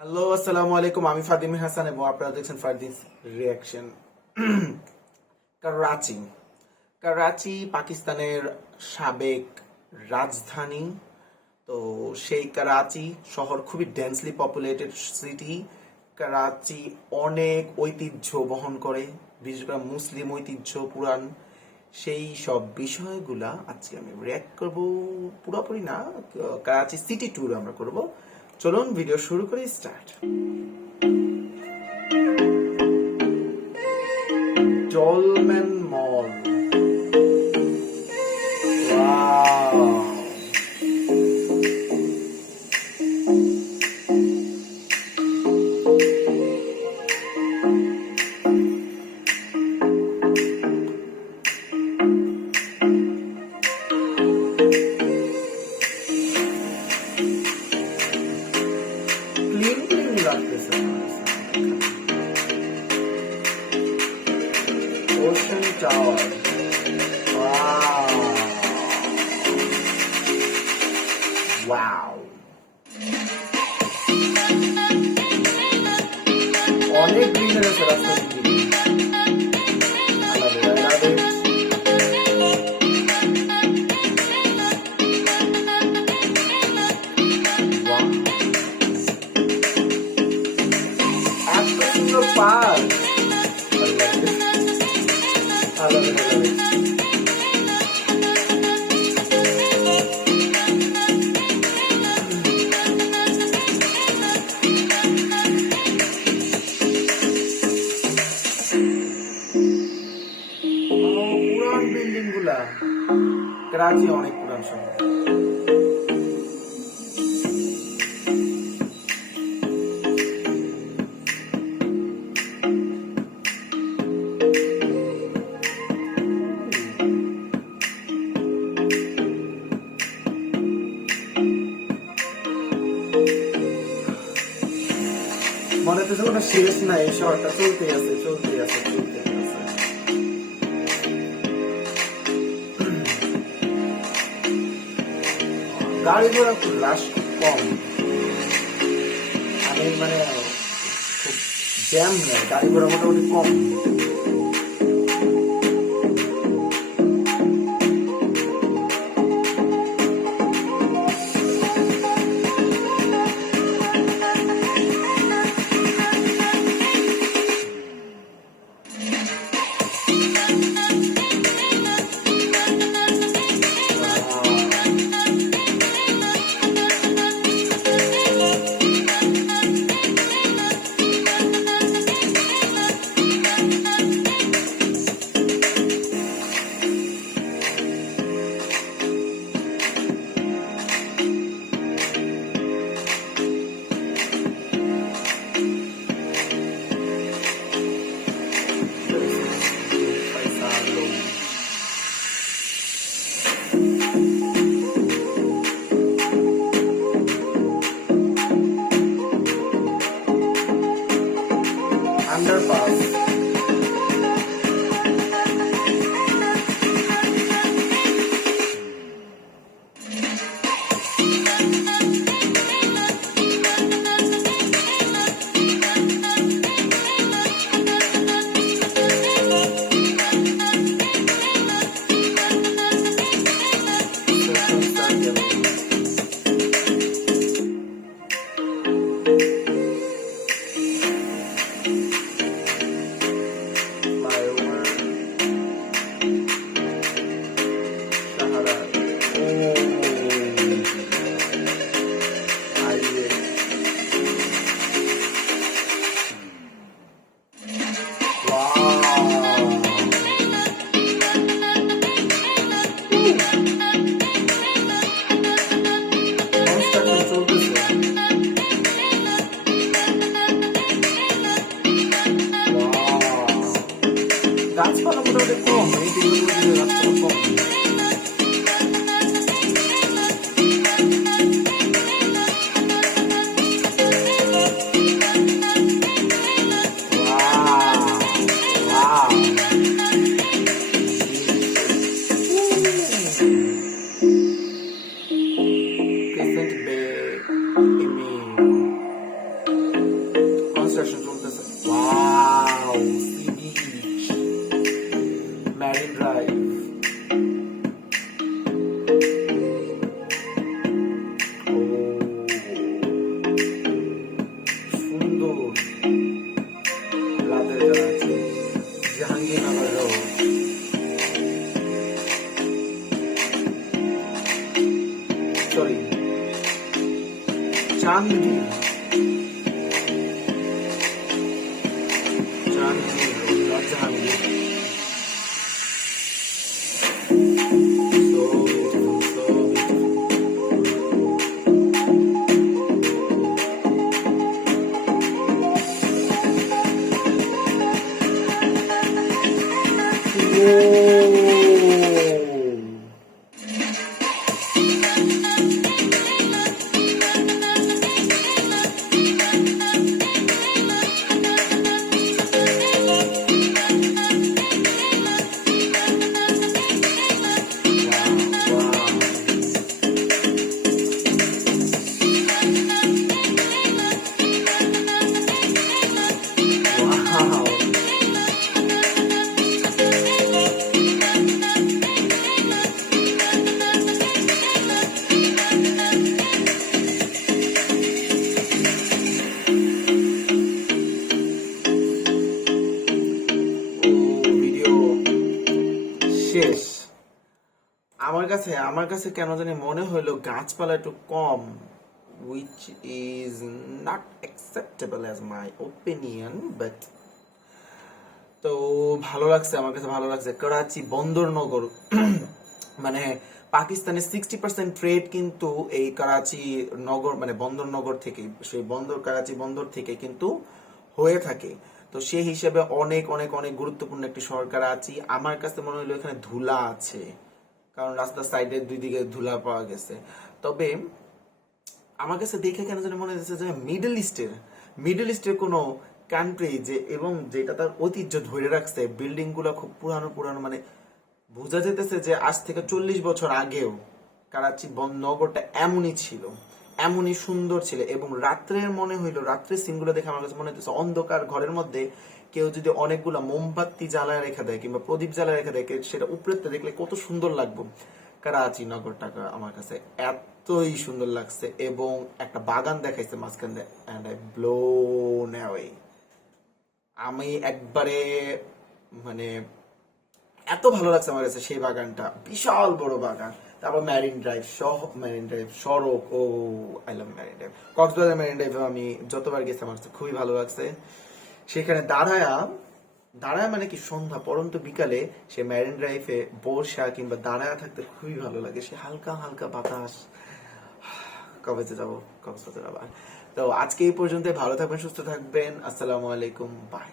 হ্যালো, আসসালামু আলাইকুম। আমি ফাদিম হাসান এবং আপনারা দেখছেন ফারদিনস রিয়াকশন। করাচি করাচি পাকিস্তানের সাবেক রাজধানী। তো সেই করাচি শহর খুবই ডেন্সলি পপুলেটেড সিটি। করাচি অনেক ঐতিহ্য বহন করে, বিশেষ করে মুসলিম ঐতিহ্য, পুরাণ, সেই সব বিষয়গুলা আজকে আমি রিয়াক্ট করব। পুরোপুরি না, করাচি সিটি ট্যুর আমরা করব। চলুন ভিডিও শুরু করি, স্টার্ট। ডলমেন মল, ওয়াও, ক্লিন ক্লিন লাগতেছে। ওশান টাওয়ার, ওয়াও, অনেক গ্রিনার আছে রাস্তার দিকে। I love it. Wow. এত সুন্দর পার্ক। I love it. পুরান বিল্ডিং গুলা, করাচি অনেক পুরান শহর। মনে হচ্ছে কোনো শেষ নাই, এই শহরটা চলতে আছে। গাড়ি ঘোড়া খুব রাশ খুব কম, মানে খুব জ্যাম নেই, গাড়ি ঘোড়া মোটামুটি কম। Underpass. গাছপালা মোটামুটি কম, এই দিকে গাছপালা কম। Crescent Bay, Emil. চাঁদগির চাঁদগির road, Jahangir. So beautiful, so beautiful. Whoa. Wow. Wow. Video শেষ। আমার কাছে কেন জানি মনে হইলো গাছপালা একটু কম, which is not acceptable as my opinion, but তো ভালো লাগছে, আমার কাছে ভালো লাগছে। করাচি বন্দরনগর মানে পাকিস্তানের 60% ট্রেড কিন্তু এই করাচি নগর মানে বন্দরনগর থেকে, সেই করাচি বন্দর থেকে কিন্তু হয়ে থাকে। তো সেই হিসেবে অনেক অনেক অনেক গুরুত্বপূর্ণ একটি শহর করাচি। আমার কাছে মনে হলো এখানে ধুলা আছে, কারণ রাস্তার সাইডের দুই দিকে ধুলা পাওয়া গেছে। তবে আমার কাছে দেখে কেন যেন মনে হচ্ছে যে মিডল ইস্টের কোনো কান্ট্রি যে, এবং যেটা তার ঐতিহ্য ধরে রাখছে, বিল্ডিং গুলো খুব পুরানো পুরানো, মানে বোঝা যেতেছে যে আজ থেকে 40 বছর আগেও করাচি নগরটা এমনই ছিল, এমনই সুন্দর ছিল। এবং রাত্রের মনে হইলো, রাত্রের সিনগুলো দেখে আমার কাছে মনে হচ্ছে অন্ধকার ঘরের মধ্যে কেউ যদি অনেকগুলা মোমবাতি জ্বালায় রেখে দেয় কিংবা প্রদীপ জ্বালায় রেখে দেয়, সেটা উপরে দেখলে কত সুন্দর লাগবে। করাচি নগরটা আমার কাছে এতই সুন্দর লাগছে। এবং একটা বাগান দেখাইছে মাঝখানে, এন্ড আই ব্লোন অ্যাওয়ে। আমি একবারে মানে এত ভালো লাগছে আমার কাছে সেই বাগানটা, বিশাল বড় বাগান। তারপর মেরিন ড্রাইভ সড়ক, oh I love Marine Drive. Cox's Bazar Marine ড্রাইভে আমি যতবার গেছি আমার কাছে খুবই ভালো লাগছে। সেখানে দাঁড়ায় মানে কি সন্ধ্যা পরন্ত বিকালে সে মেরিন ড্রাইভে বর্ষা কিংবা দাঁড়ায় থাকতে খুবই ভালো লাগে। সে হালকা হালকা বাতাস। কবে যে যাবো কক্সবাজার আবার। তো আজকে এই পর্যন্ত, ভালো থাকবেন, সুস্থ থাকবেন, আসসালামু আলাইকুম, বাই।